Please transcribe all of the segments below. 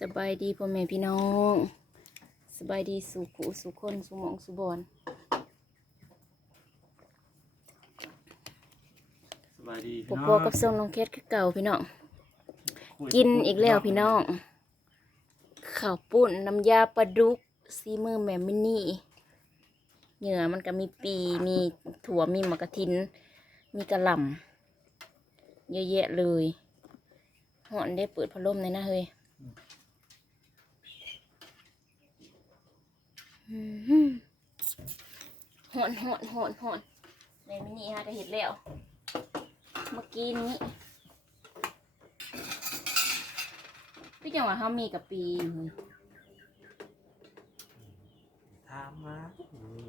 สบายดีพ่อแม่พี่น้อง สบายดีสู่ผู้สู่คนสู่หมองสู่บอนสบายดีพพี่บน้พอองกับทรงน้องแคทคือเก่าพี่น้อง กินอีกแล้วพี่น้องข้าวปุ้นน้ำยาปลาดุกซีมือแม่มินี่เหงื่อมันก็มีปีมีถั่วมีมะกะทิน มีกระหล่ำเยอะแยะเลยหอนได้เปิดพัดลมเลยนะเฮ้ยอื้อ หือหอนหอนหอนหอนแม่มินี่ฮะก็เห็ดแล้ว เมื่อกี้นี้พี่จังหวะเขามีกับปีอยู่ถามมาอุ้ย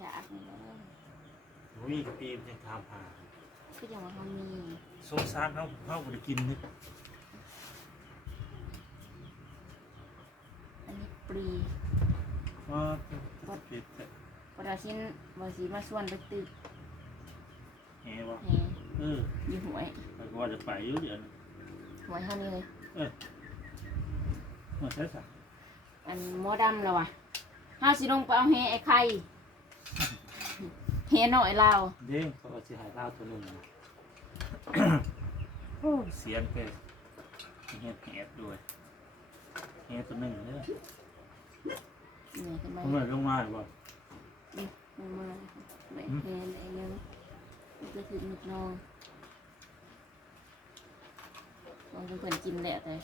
อยากนี่เลยอุ้ยกะปีมันยังถามหาพี่จังหวะเขามีสงสารเขาเขาบ่ได้กินนึกอันนี้ปรี ว่าเป็ดแต่วดาชินวาสีมาส่วนไปตึกแหวะแหเอออยู่หวยแต่ก็ว่าจะไปอยู่เดี๋ยวนี้หวยเท่านี้เลย มาใช่สักอันหมอดำแล้ววะห้าสิลงไปเอาแหไอ้ไข่แหหน่อยลาวเด้งเขาก็สิหายเหล้าตัวหนึ่งโอ้เสียนไปเฮ็ดแหดด้วยแหดตัวหนึ่งเนี่ย เหนื่อยกันไหมเขาเลยลงมาบ่ไม่มาไม่แหไอ้ยังมันก็ถึงนิดน้องลองเพื่อนกินแหละแต่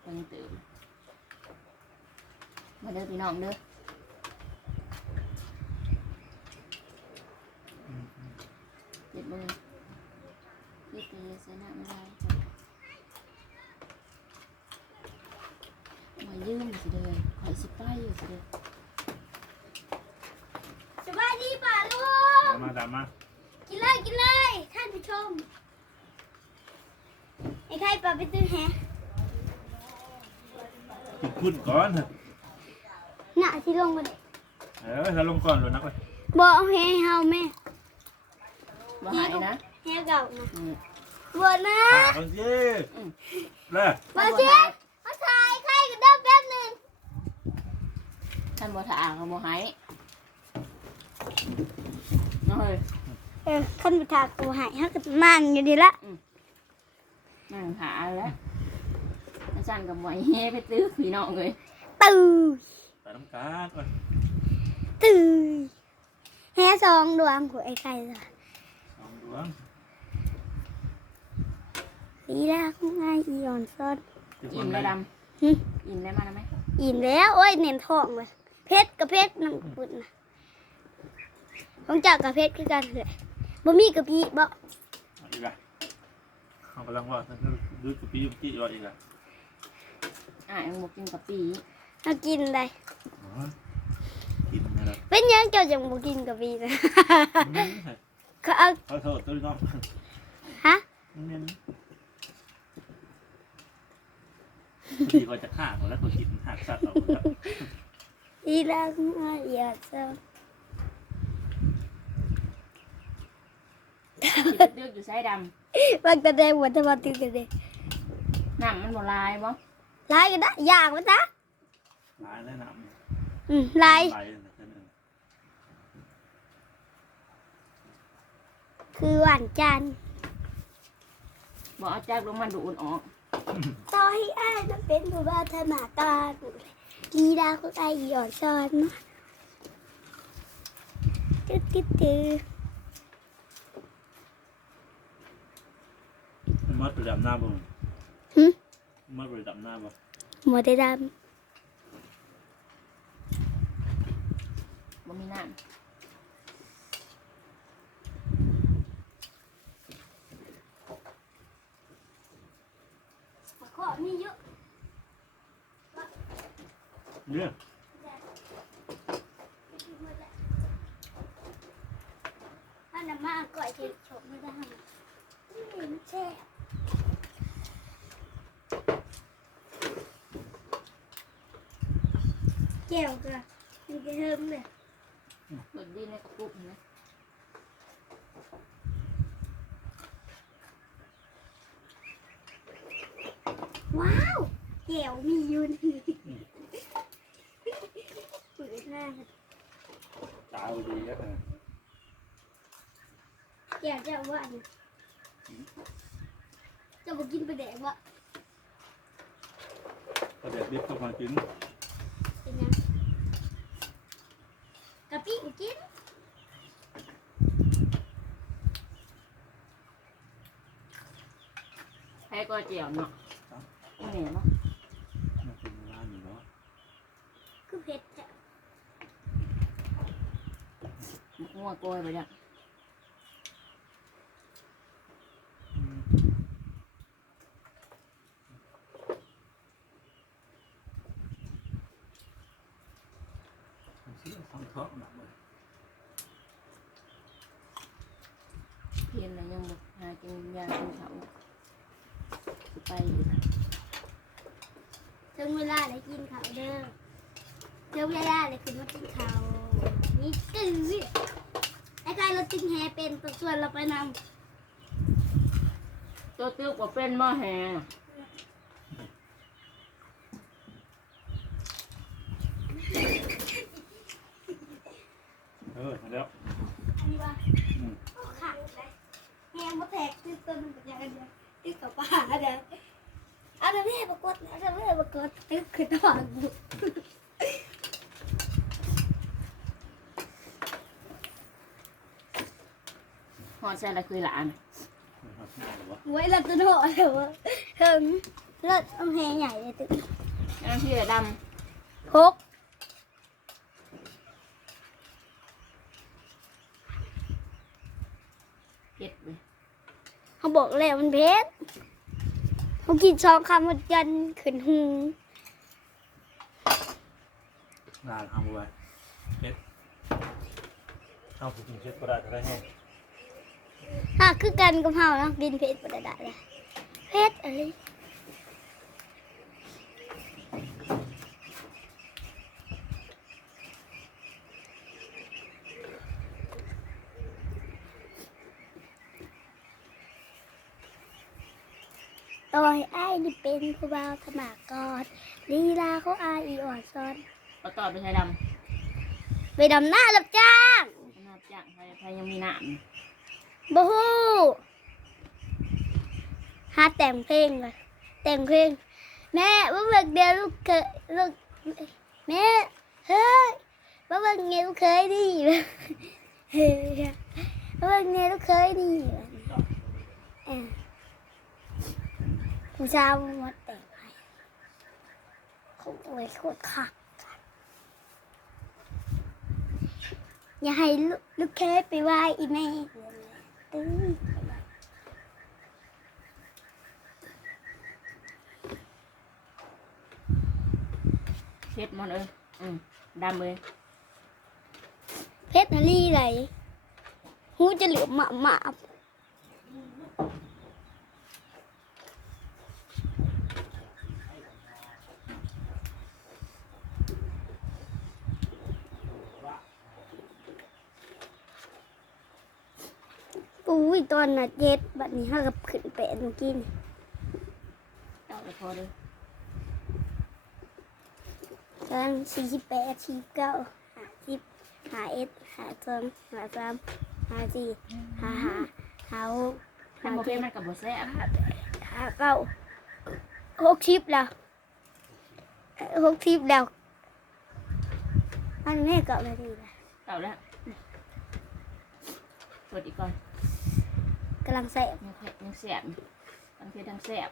เพิ่งตื่นมาเด้อพี่น้องเด้อเจ็บมือพี่ตีเสนาไม่ได้มายืมสิเด้อขอยสิป้ายอยู่สิเด้อ สวัสดีป่าลุง ตา มมาตามมากินเลยกินเลยท่านผู้ชมไอ้ใครป่าไปตื้อแฮะกินพุ่นก่อนเถอะหน้าที่ลงมาเด็เออถ้าลงก่อนเลยนักเลยบอกเอาแฮให้เฮาแม่มาหายนะแฮเก่านะอืมบอกนะถามมันสิเลยบอกสิมาถ่ายใครกันเด้อแป๊บหนึงท่านบ่ถาอ่างก็บ่หาย น้อยเออขั้นไปถ่ายกูใหายฮักก็นั่งอยู่ดีละนั่งหาแล้วอาจารย์กับไหวเฮ้ไปตื้อพี่น้องเลยตื่นแต่น้ำกากเลยตื่นแฮซองดวงของไอ้ใครล่ะสองดวงดีแล้วง่ายอีออนซอนอิ่มเลยดหึำอิ่มได้มาแล้วไหมอิ่มแล้ว โอ้ยเน้นท้องเลยเพชรกับเพชรน้ำปุ่นนะ ของจากกับเพชรคือกันเลยบ่มีกับพี่บ่เอาอีกละเขากำลังว่าท่านดูกะปิยุกิว่าอีกละอะยังบอกกินกับปีเอากินได้อ๋อกินนะครับเป็นหยังเจ้าจังบ่กินกับพี่นะอืมเขาเอาขอโทษตัวน้องฮะนี่นี่พอดีก็จะฆ่าเขาแล้วเขากินหักสัตว์เอาหมดแล้ว อีลางอาอยากจะ กินเดือกอยู่ใช้ดบางตะแดงบ่ตะวันตึกตะแดงำน้ำมันบ่ลายบ่ลายก็ได้อยากบ่จ๊ะลายแนะนอืมลายำลายนั่นนั่นนั่นคือหวานจันทร์บ่เอาจากลงมาดูดออกต่อให้อ้ายจะเป็นผู้ว่าธนาการลีดาของไอ้หยอดซอนเนาะตึ๊ดตึ๊ดตึ๊ด มันมัดไปดำหน้าบ่หึมัดไปดำหน้าบ่หมดได้ดบ่มีน้ำขอมีเยอะเนี่ยถ้าน้ำมาก่อยเทชมไม่ได้นี่มันแช่ แก้วก็มันจะเทิมเลยำเปิดดีในกระปุกเห็นไหมว้าวแก้วมีอยู่นี่เปิดหน้าตาดีแล้วนะแก้วจะว่าเนี่ยจะบอกกินไปแดกวะก็เด็ดดิบต้องมากิน เป็นไงกะปิกูกินแพ้ก็เจียวเนาะนี่แหละเนาะมากินร้านอยู่เนาะคือเผ็ดแท้ มัวโกยไปเนี่ย เสื้อสัง เคราะห์หนักเพียนแล้วยังบอกหากินยากินเขาไปอยู่นะถึงเวลาเลยกินข้าวเด้อถึงเวลาเลยขึ้นมากินข้าวนี่ตื้อไอ้กายเราติงแฮเป็นตัวส่วนเราไปนำตัวตึกว่าเป็นหม้อแหง เออมาแล้วำนี่ว่า อืม โอ้ขาดเลย แฮมาแทกตื้อต้นมันอย่างเดียวตื้อกับป่าเด้อเอาแต่แม่ปรากฏเอาแต่แม่ปรากฏตื้อคือตะวันอยู่หอดใส่ละคือหลานนะครับนี่เหรอวะไว้ละตัวโหดเลยวะเฮิงเลิศเอาแฮใหญ่เลยตื้อนั่นที่ดหกำเจ็ดเลย เขาบอกแล้วมันเผ็ดเขากินสองคำมันยันขึ้นหูงานเอาไว้เช็ดเอาผู้กินเช็ดก็ได้ก็ได้ไงอะคือกันกับเฮานะกินเผ็ดบ่ได้ได้เลยเผ็ดอะไร ต่อยไอ้ายนี่เป็นผู้บ่าวธรรมากรลีลาเขาอายอีอ่อนซ้อนก็ต่อไปใช้ดไปดำหน้ารับจ้างำนับจ้างใครใครยังมีหนามบูฮู้หาแต่งเพลงเลยแต่งเพลง แม่ว่าเบิกเดียวลูกเคยลูกแม่เฮ้ยว่าเบิกเงี้ยลูกเคยดีเฮ้ยว่าเบิกเงี้ยลูกเคยดี เออผู้ชามาแต่งให้เขาเลยโคตรคักอย่าให้ลูกเคยไปไหว้อีแม่ตื้อเช็ดมันเอ้ยอืมดำเลยเพชรนาลีไหลหูจะเหลือหมาหมา อุ้ยตอนน่ะเจ็ดบัดนี้ห้ากับขึ้นแปดเมื่อกี้นี่เอาไปพอเลยกำลังสี่สิบแปดสี่สิบเก้าห้าสิบห้าเอ็ดห้าสองห้าสามห้าสี่ห้าห้าห้าหกถ้าห้าโมเป็เจ็นดมันกับบแซ่บห้าเก้าหกสิบแล้วหกสิบแล้วอันนี้เก้านาทีแล้วเก่าแล้วกดอีกก่อน กำลังแสบ ยังแสบยังแซ่บทั้งเผ็ดทั้งแสบ